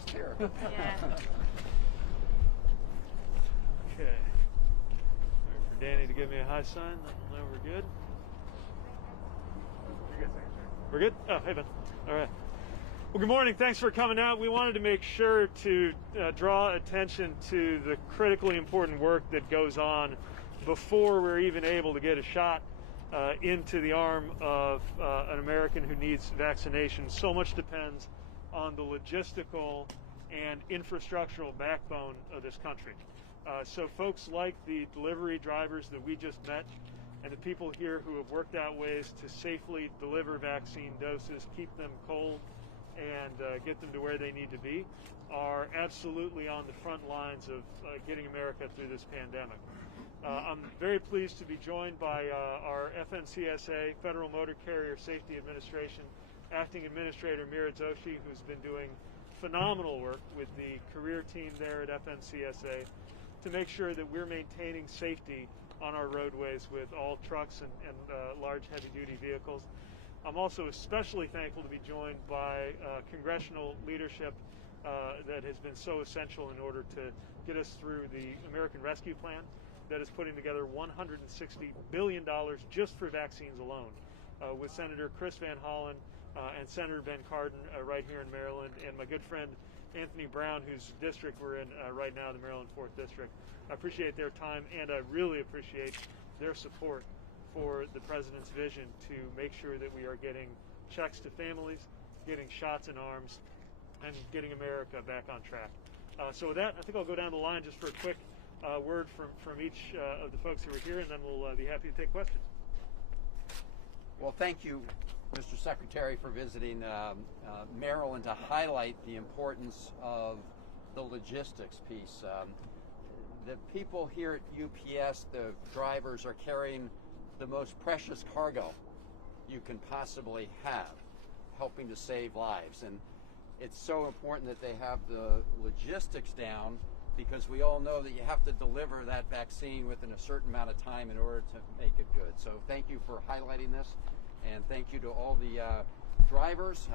just here. Yeah. Okay. Wait for Danny to give me a high sign. That will know we're good. We're good? Oh, hey, Ben. All right. Well, good morning. Thanks for coming out. We wanted to make sure to draw attention to the critically important work that goes on before we're even able to get a shot into the arm of an American who needs vaccination. So much depends on the logistical and infrastructural backbone of this country. So folks like the delivery drivers that we just met and the people here who have worked out ways to safely deliver vaccine doses, keep them cold, and get them to where they need to be are absolutely on the front lines of getting America through this pandemic. I'm very pleased to be joined by our FMCSA, Federal Motor Carrier Safety Administration, Acting Administrator Mira Joshi, who's been doing phenomenal work with the career team there at FMCSA to make sure that we're maintaining safety on our roadways with all trucks and large heavy-duty vehicles. I'm also especially thankful to be joined by congressional leadership that has been so essential in order to get us through the American Rescue Plan that is putting together $160 billion just for vaccines alone, with Senator Chris Van Hollen and Senator Ben Cardin right here in Maryland, and my good friend Anthony Brown, whose district we're in right now, the Maryland 4th District. I appreciate their time, and I really appreciate their support for the President's vision to make sure that we are getting checks to families, getting shots in arms, and getting America back on track. So with that, I think I'll go down the line just for a quick word from each of the folks who are here, and then we'll be happy to take questions. Well, thank you, Mr. Secretary, for visiting Maryland to highlight the importance of the logistics piece. The people here at UPS, the drivers, are carrying the most precious cargo you can possibly have, helping to save lives. And it's so important that they have the logistics down, because we all know that you have to deliver that vaccine within a certain amount of time in order to make it good. So thank you for highlighting this, and thank you to all the drivers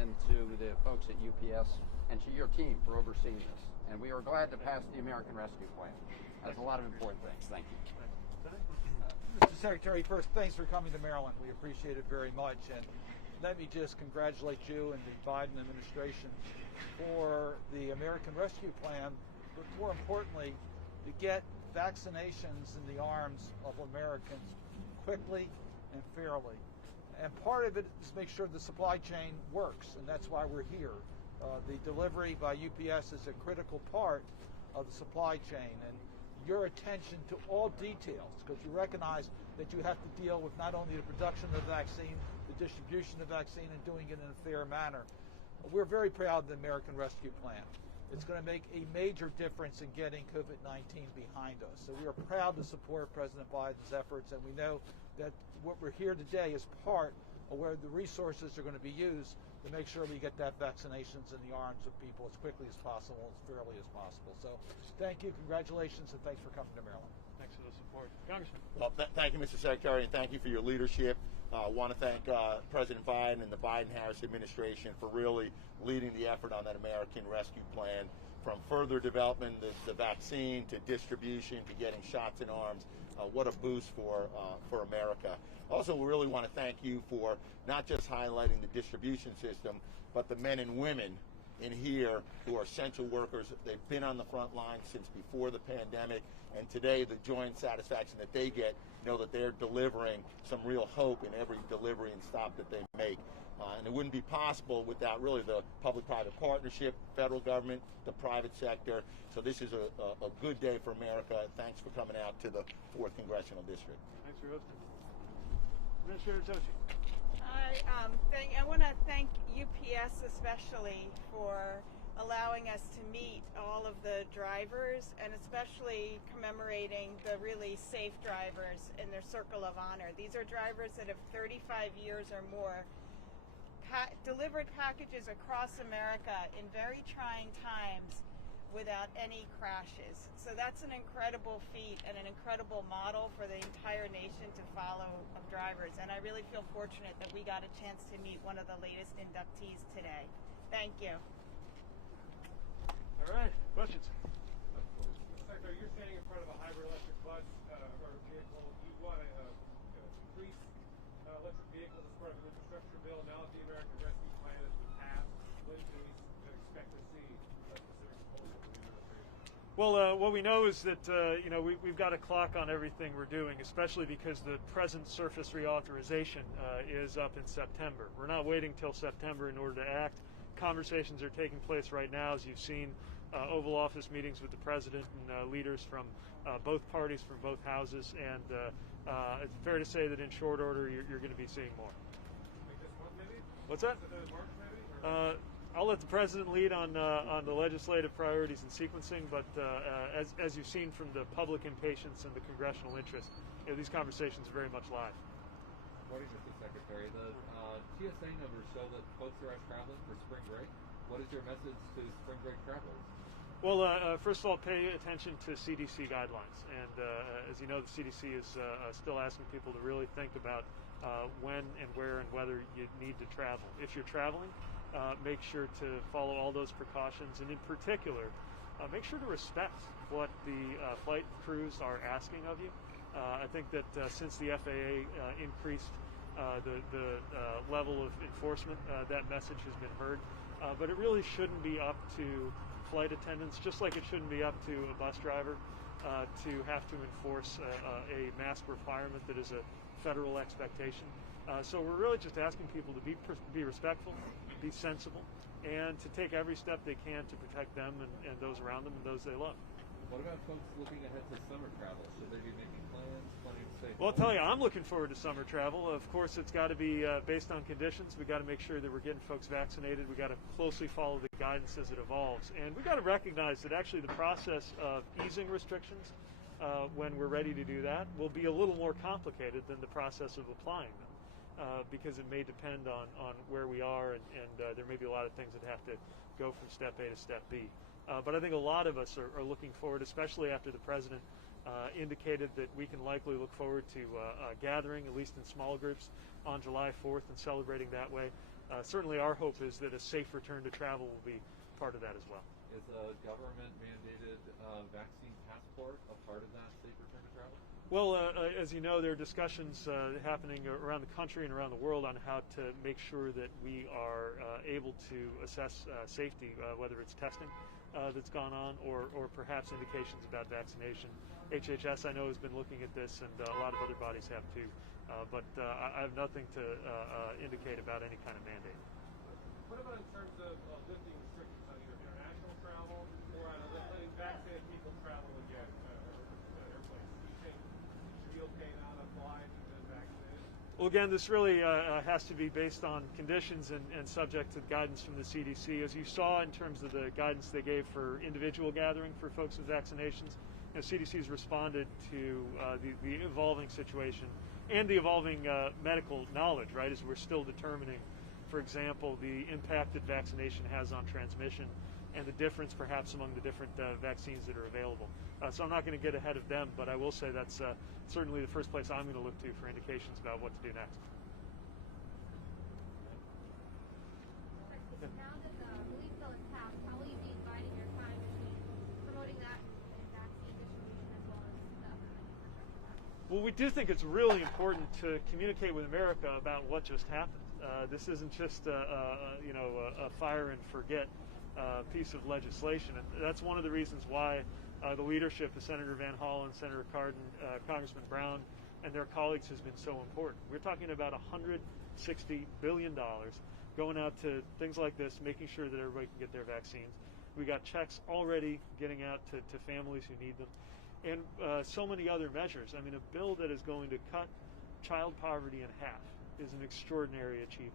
and to the folks at UPS and to your team for overseeing this. And we are glad to pass the American Rescue Plan. That's a lot of important things. Thank you. Mr. Secretary, first, thanks for coming to Maryland. We appreciate it very much. And let me just congratulate you and the Biden administration for the American Rescue Plan, but more importantly, to get vaccinations in the arms of Americans quickly and fairly. And part of it is make sure the supply chain works, and that's why we're here. The delivery by UPS is a critical part of the supply chain, and your attention to all details, because you recognize that you have to deal with not only the production of the vaccine, the distribution of the vaccine, and doing it in a fair manner. We're very proud of the American Rescue Plan. It's going to make a major difference in getting COVID-19 behind us. So we are proud to support President Biden's efforts, and we know that what we're here today is part of where the resources are going to be used to make sure we get that vaccinations in the arms of people as quickly as possible, as fairly as possible. So thank you, congratulations, and thanks for coming to Maryland. Thanks for the support. Congressman. Well, thank you, Mr. Secretary, and thank you for your leadership. I want to thank President Biden and the Biden-Harris administration for really leading the effort on that American Rescue Plan, from further development, the vaccine, to distribution, to getting shots in arms. What a boost for America. Also, we really want to thank you for not just highlighting the distribution system, but the men and women in here who are essential workers. They've been on the front line since before the pandemic, and today the joy and satisfaction that they get, know that they're delivering some real hope in every delivery and stop that they make. And it wouldn't be possible without really the public-private partnership, federal government, the private sector. So this is a good day for America. Thanks for coming out to the 4th Congressional District. Thanks for hosting. Administrator Joshi. I want to thank UPS especially for allowing us to meet all of the drivers, and especially commemorating the really safe drivers in their circle of honor. These are drivers that have 35 years or more delivered packages across America in very trying times without any crashes. So that's an incredible feat and an incredible model for the entire nation to follow of drivers. And I really feel fortunate that we got a chance to meet one of the latest inductees today. Thank you. All right, questions? Secretary, you're standing in front of a hybrid electric bus or vehicle. You want to increase electric vehicles as part of an infrastructure bill. Now that the American Rescue Plan has been passed, when can we expect to see a specific proposal from the administration? Well, what we know is that we've got a clock on everything we're doing, especially because the present surface reauthorization is up in September. We're not waiting till September in order to act. Conversations are taking place right now, as you've seen, Oval Office meetings with the president and leaders from both parties, from both houses, and it's fair to say that in short order you're going to be seeing more. Like this month, maybe? What's that? March, maybe? Or? I'll let the president lead on the legislative priorities and sequencing, but as you've seen from the public impatience and the congressional interest, these conversations are very much live. Morning, Mr. Secretary. The TSA numbers show that folks are out traveling for spring break. What is your message to spring break travelers? Well, first of all, pay attention to CDC guidelines. And as you know, the CDC is still asking people to really think about when and where and whether you need to travel. If you're traveling, make sure to follow all those precautions. And in particular, make sure to respect what the flight crews are asking of you. I think that since the FAA increased the level of enforcement, that message has been heard. But it really shouldn't be up to flight attendants, just like it shouldn't be up to a bus driver to have to enforce a mask requirement that is a federal expectation. So we're really just asking people to be respectful, be sensible, and to take every step they can to protect them and those around them and those they love. What about folks looking ahead to summer travel? Should they be making plans, planning to stay Well, I'll home? tell you, I'm looking forward to summer travel. Of course, it's got to be based on conditions. We've got to make sure that we're getting folks vaccinated. We've got to closely follow the guidance as it evolves. And we've got to recognize that actually the process of easing restrictions when we're ready to do that will be a little more complicated than the process of applying them because it may depend on where we are and there may be a lot of things that have to go from step A to step B. But I think a lot of us are looking forward, especially after the president indicated that we can likely look forward to gathering, at least in small groups, on July 4th and celebrating that way. Certainly our hope is that a safe return to travel will be part of that as well. Is a government-mandated vaccine passport a part of that safe return to travel? Well, as you know, there are discussions happening around the country and around the world on how to make sure that we are able to assess safety, whether it's testing that's gone on or perhaps indications about vaccination. HHS, I know, has been looking at this, and a lot of other bodies have too. But I have nothing to indicate about any kind of mandate. What about in terms of lifting restrictions on either international travel or on letting vaccinated people travel again? Airplanes. Do you think it should be okay now to fly if you've been vaccinated? Well, again, this really has to be based on conditions and subject to guidance from the CDC. As you saw in terms of the guidance they gave for individual gathering for folks with vaccinations, CDC has responded to the evolving situation and the evolving medical knowledge, right, as we're still determining, for example, the impact that vaccination has on transmission and the difference perhaps among the different vaccines that are available. So I'm not going to get ahead of them, but I will say that's certainly the first place I'm going to look to for indications about what to do next. Now that the relief bill is passed, how will you be dividing your time between promoting that and vaccine distribution as well as the infrastructure? Well, we do think it's really important to communicate with America about what just happened. This isn't just a fire and forget piece of legislation, and that's one of the reasons why the leadership of Senator Van Hollen, Senator Cardin, Congressman Brown, and their colleagues has been so important. We're talking about $160 billion going out to things like this, making sure that everybody can get their vaccines. We got checks already getting out to families who need them, and so many other measures. I mean, a bill that is going to cut child poverty in half is an extraordinary achievement.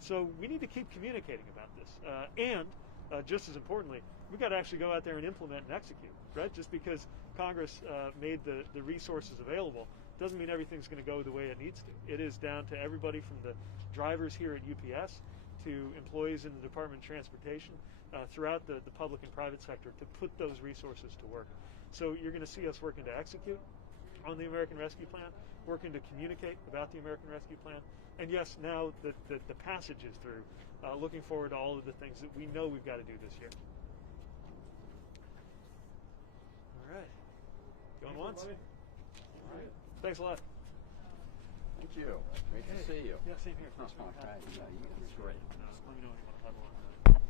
So we need to keep communicating about this. And just as importantly, we've got to actually go out there and implement and execute, right? Just because Congress made the resources available doesn't mean everything's going to go the way it needs to. It is down to everybody from the drivers here at UPS to employees in the Department of Transportation throughout the public and private sector to put those resources to work. So you're going to see us working to execute on the American Rescue Plan, working to communicate about the American Rescue Plan, and yes, now that the passage is through, looking forward to all of the things that we know we've got to do this year. Going once? Thanks a lot. Thank you. Great to see you. Yeah, same here. All right. Yeah, that's great. Let me know when you want to huddle on the other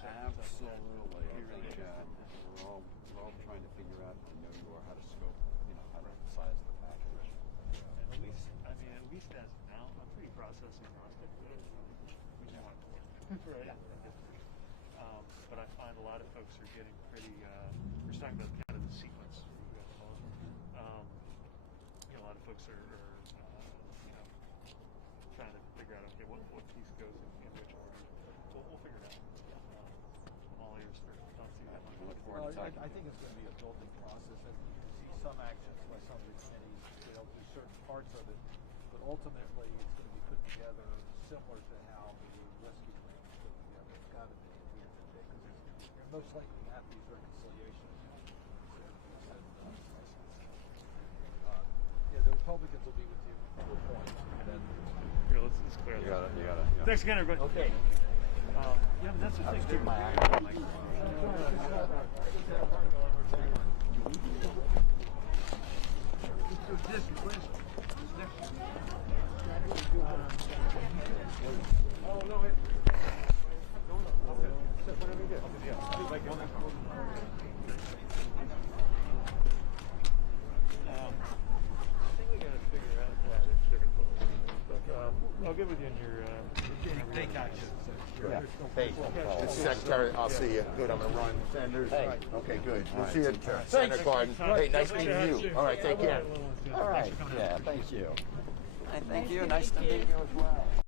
side. Absolutely. I think we're all trying to figure out, I know you are, how to scope, how to size the package. And at least as of now, I'm pretty process agnostic. Which is right. But I find a lot of folks are getting pretty. We're just talking about kind of the sequence. A lot of folks are trying to figure out, okay, what piece goes in which order. We'll figure it out. I'm all ears for thoughts you have on I look that. forward to talking. I think it's going to be a building process. I think you can see some actions by some of the committees to help do certain parts of it, but ultimately it's going to be put together similar to how the rescue plan was put together. It's got to be at the end of the day because you're most likely to have these reconciliations. The Republicans will be with you to a point, and then Here, let's clear You this. got it. Yeah. Thanks again, everybody. Okay. Yeah, but that's the I was thing. keeping my eye on the microphone. I think we got to figure out that if they're going to vote. But I'll get with you in your. take action. Yeah. Hey, Mr. Secretary, I'll see you. Good, I'm going to run. Senators? Hey. Okay, good. All We'll right, see you take at care. Senator Garden. Hey, nice meeting you. All right, take care. All right. Yeah, thank you. Thank you. Nice to meet you as well.